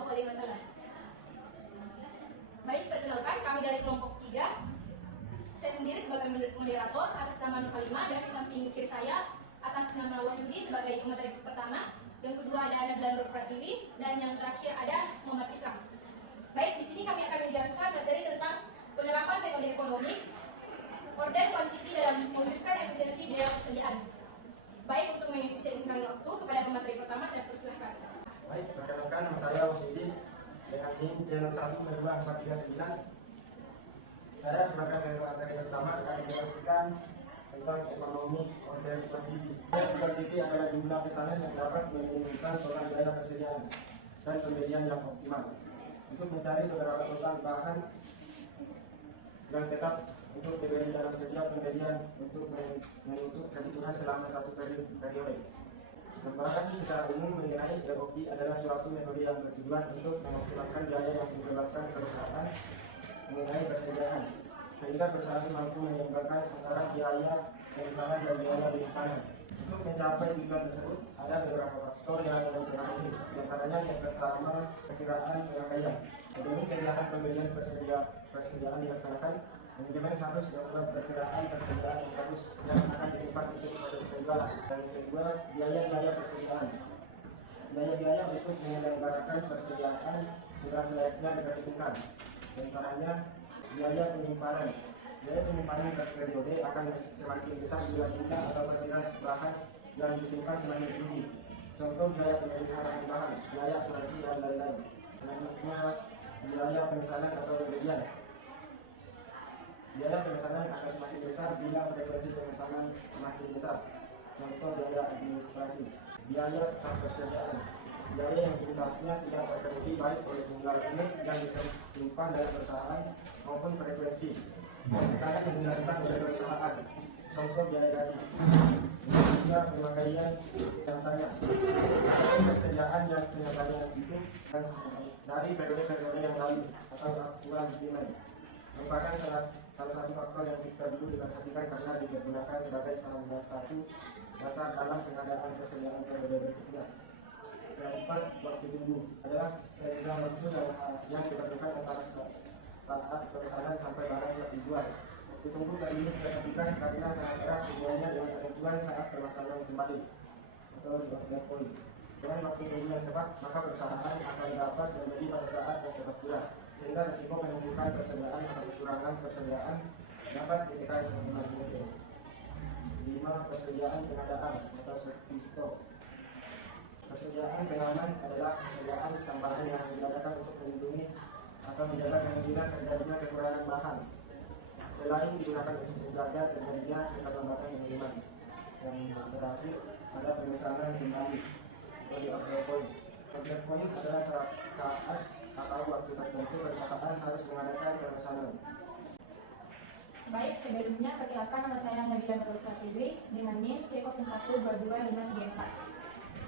Shallallahu Alaihi Wasallam. Baik, perkenalkan kami dari kelompok 3. Saya sendiri sebagai moderator atas nama Nur Halimah, dan di samping kiri saya atas nama Wahyudi sebagai pemateri pertama. Yang kedua ada Nabila Nur Pratiwi, dan yang terakhir ada Muhammad Ikram. Baik, di sini kami akan menjelaskan materi tentang penerapan metode ekonomi, order kuantiti dalam mewujudkan efisiensi biaya persediaan. Baik, untuk mengefisienkan waktu kepada pemateri pertama saya persilahkan. Baik, perkenalkan nama saya Wahyudi dengan NIM C012439. Saya sebagai pemateri pertama akan menjelaskan tentang ekonomi order kuantiti. Order kuantiti adalah jumlah pesanan yang dapat menunjukkan total biaya persediaan dan pembelian yang optimal untuk mencari beberapa total bahan yang tetap untuk dibeli dalam setiap pembelian untuk menutup kebutuhan selama satu periode. Gambaran secara umum mengenai ROQ adalah suatu metode yang bertujuan untuk mengoptimalkan biaya yang dikeluarkan perusahaan mengenai persediaan, sehingga perusahaan mampu menyeimbangkan antara biaya pengesahan dan biaya penyimpanan. Untuk mencapai tujuan tersebut, ada beberapa faktor yang mempengaruhi. Di antaranya yang pertama, perkiraan pemakaian. Demi kegiatan pembelian persediaan dilaksanakan, manajemen harus melakukan perkiraan persediaan yang akan disimpan untuk proses penjualan. Dan yang kedua, biaya persediaan. Biaya untuk menyelenggarakan persediaan sudah selayaknya diperhitungkan. Di antaranya biaya penyimpanan. Biaya penyimpanan per periode akan semakin besar bila jumlah atau kuantitas bahan yang disimpan semakin tinggi. Contoh biaya pemeliharaan bahan, biaya asuransi dan lain-lain. Selanjutnya biaya pemesanan atau pembelian. Biaya pemesanan akan semakin besar bila frekuensi pemesanan semakin besar. Contoh biaya administrasi. Biaya persediaan. Biaya yang jumlahnya tidak terpenuhi baik oleh jumlah unit yang disimpan dalam perusahaan maupun frekuensi pemesanan yang dilakukan oleh perusahaan. Contoh biaya gaji. Juga pemakaian nyatanya. Persediaan yang senyatanya itu dari periode-periode yang lalu atau akuran demand merupakan salah satu faktor yang perlu diperhatikan karena digunakan sebagai salah satu dasar dalam pengadaan persediaan periode berikutnya. Yang keempat, waktu tunggu adalah rentang waktu yang diperlukan antara saat pemesanan sampai barang siap dijual. Waktu tunggu kali ini diperhatikan karena sangat erat hubungannya dengan penentuan saat pemesanan kembali atau di order point. Dengan waktu tunggu yang tepat, maka perusahaan akan dapat membeli pada saat yang tepat pula, sehingga risiko menimbulkan persediaan atau kekurangan persediaan dapat ditekan semaksimal mungkin. 5. Persediaan pengadaan atau safety stock. Persediaan pengaman adalah persediaan tambahan yang diadakan untuk melindungi atau menjaga kemungkinan terjadinya kekurangan bahan, selain digunakan untuk menjaga terjadinya keterlambatan pengiriman. Yang terakhir ada pemesanan kembali atau di order point. Order point adalah saat atau waktu tertentu perusahaan harus mengadakan pemesanan. Baik, sebelumnya perkenalkan nama saya Nabila Nur Pratiwi dengan NIM C012253.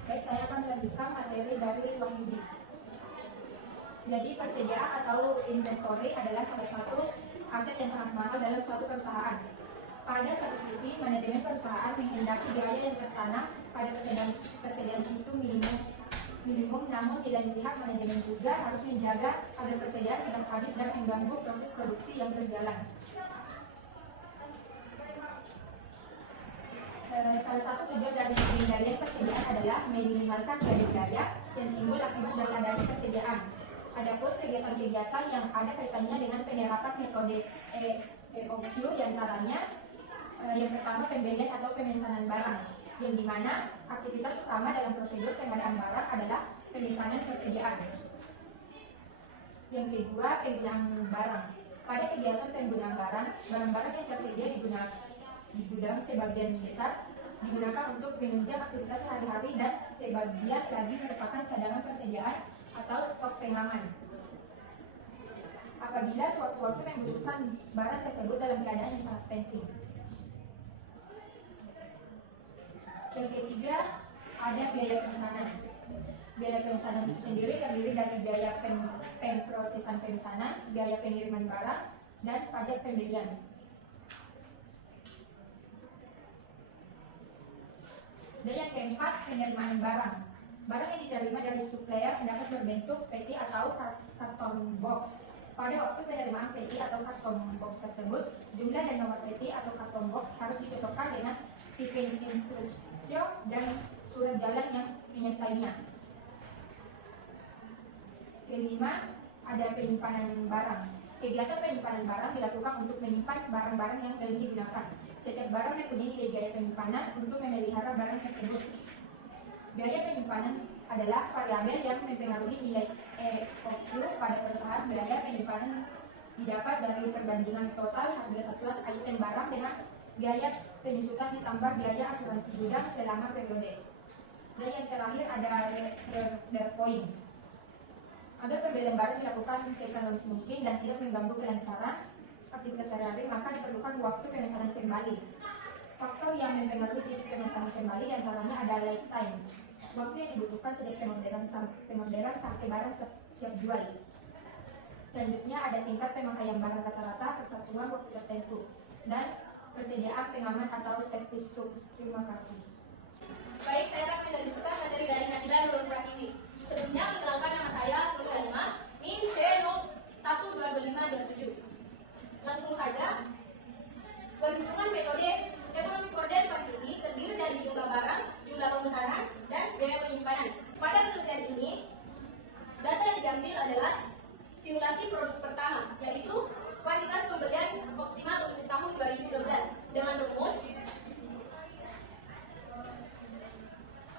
Baik, saya akan melanjutkan materi dari Wahyudi. Jadi persediaan atau inventory adalah salah satu aset yang sangat mahal dalam suatu perusahaan. Pada satu sisi, manajemen perusahaan menghendaki biaya yang tertanam pada persediaan itu minimum, namun tidak dilihat manajemen juga harus menjaga agar persediaan tidak habis dan mengganggu proses produksi yang berjalan. Salah satu tujuan dari pengendalian persediaan adalah meminimalkan biaya yang timbul akibat dari adanya persediaan. Adapun kegiatan-kegiatan yang ada kaitannya dengan penerapan metode EOQ diantaranya yang pertama pembelian atau pemesanan barang, yang dimana aktivitas utama dalam prosedur pengadaan barang adalah pemesanan persediaan. Yang kedua, penggunaan barang. Pada kegiatan penggunaan barang, barang-barang yang tersedia di gudang sebagian besar digunakan untuk menunjang aktivitas sehari-hari dan sebagian lagi merupakan cadangan persediaan atau stok pengaman. Apabila sewaktu-waktu membutuhkan barang tersebut dalam keadaan yang sangat penting. Yang ketiga, ada biaya pemesanan. Biaya pemesanan itu sendiri terdiri dari biaya pemprosesan pemesanan, biaya pengiriman barang, dan pajak pembelian. Dan yang keempat, penerimaan barang. Barang yang diterima dari supplier dapat berbentuk peti atau karton box. Pada waktu penerimaan peti atau karton box tersebut, jumlah dan nomor peti atau karton box harus dicocokkan dengan shipping instruction dan surat jalan yang menyertainya. Kelima, ada penyimpanan barang. Kegiatan penyimpanan barang dilakukan untuk menyimpan barang-barang yang belum digunakan. Setiap barang mempunyai nilai biaya penyimpanan untuk memelihara barang tersebut. Biaya penyimpanan adalah variabel yang mempengaruhi nilai EOQ pada perusahaan. Biaya penyimpanan didapat dari perbandingan total harga satuan item barang dengan biaya penyusutan ditambah biaya asuransi gudang selama periode. Dan yang terakhir ada reorder point. Agar pembelian barang dilakukan seekonomis mungkin dan tidak mengganggu kelancaran aktivitas sehari-hari, maka diperlukan waktu pemesanan kembali. Faktor yang mempengaruhi titik pemesanan kembali diantaranya ada lead time, waktu yang dibutuhkan sejak pemorderan sampai barang siap jual. Selanjutnya ada tingkat pemakaian barang rata-rata persatuan waktu tertentu dan persediaan pengaman atau service stock. Terima kasih. Baik, saya akan melanjutkan materi dari Nabila Nurul Pratiwi. Sebelumnya, perkenalkan nama saya Nur Kalimah, NIM C022527. Langsung saja, perhitungan metode ekonomi order ini terdiri dari jumlah barang, jumlah pemesanan, dan biaya penyimpanan. Pada penelitian ini, data yang diambil adalah simulasi produk pertama, yaitu kuantitas pembelian optimal untuk tahun 2012 dengan rumus.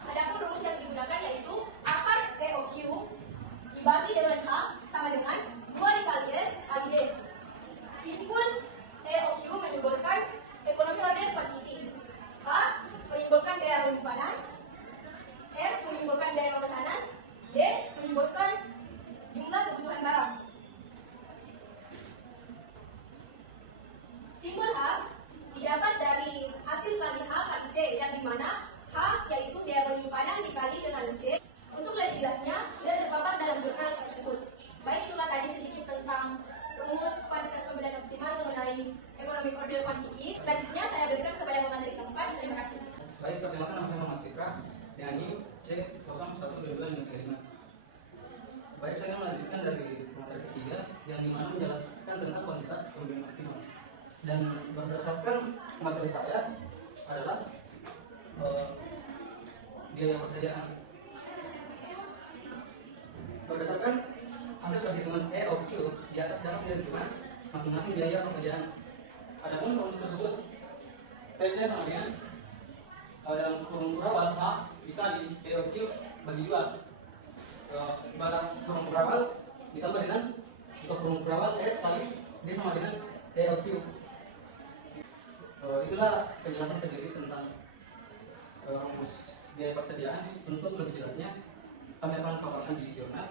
Adapun rumus yang digunakan yaitu akar EOQ dibagi dengan H sama dengan 2 dikali S kali D. Simpul EOQ menyimbolkan ekonomi order quantity, H menyimbolkan biaya penyimpanan, S menyimbolkan biaya pemesanan, D menyimbolkan jumlah kebutuhan barang. Simpul H didapat dari hasil kali H kali C, yang dimana H yaitu biaya penyimpanan dikali dengan C. Untuk lebih jelasnya sudah terpampang dalam jurnal tersebut. Baik, itulah tadi sedikit tentang rumus kuantitas pembelian optimal mengenai ekonomi order quantity. Selanjutnya saya berikan kepada pemateri keempat. Terima kasih. Baik, perkenalkan nama saya Muhammad Fikra dengan NIM C012255. Baik, saya melanjutkan dari materi ketiga yang dimana menjelaskan tentang kuantitas pembelian optimal. Dan berdasarkan materi saya adalah biaya persediaan. Berdasarkan hasil perhitungan EOQ di atas dapat ditentukan masing-masing biaya persediaan. Adapun rumus tersebut TC sama dengan dalam kurung berawal H dikali EOQ bagi 2. Balas kurung berawal ditambah dengan untuk kurung berawal S kali D sama dengan EOQ. Itulah penjelasan sendiri tentang rumus biaya persediaan. Untuk lebih jelasnya kami akan paparkan di jurnal.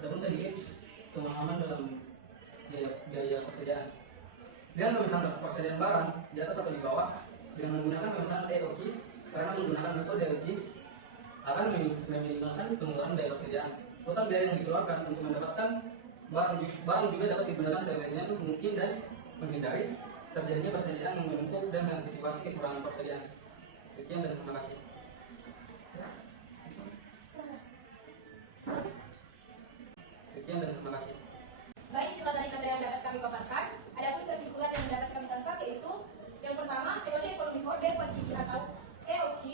Adapun sedikit pemahaman dalam biaya persediaan. Dengan pemesanan persediaan barang di atas atau di bawah dengan menggunakan pemesanan EOQ, karena menggunakan metode EOQ akan meminimalkan pengeluaran biaya persediaan. Total biaya yang dikeluarkan untuk mendapatkan barang juga dapat digunakan sebaiknya untuk mungkin dan menghindari terjadinya persediaan yang menumpuk dan mengantisipasi kekurangan persediaan. Sekian dan terima kasih. Sekian dan terima kasih. Baik, itulah tadi materi yang dapat kami paparkan. Adapun kesimpulan yang dapat kami tangkap yaitu yang pertama, metode ekonomi order quantity atau EOQ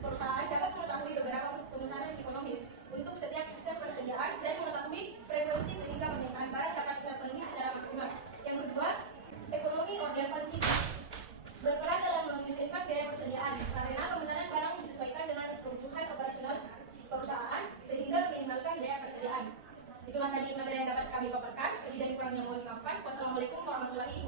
perusahaan dapat mengetahui beberapa pemesanan ekonomis untuk setiap sistem persediaan dan mengetahui frekuensi sehingga penyediaan barang dapat terpenuhi secara maksimal. Yang kedua, ekonomi order quantity berperan dalam menyisihkan biaya persediaan karena pemesanan barang disesuaikan dengan kebutuhan operasional perusahaan sehingga meminimalkan biaya persediaan. Itulah tadi materi yang dapat kami paparkan. Lebih dan kurangnya mohon dimaafkan. Wassalamualaikum warahmatullahi wabarakatuh.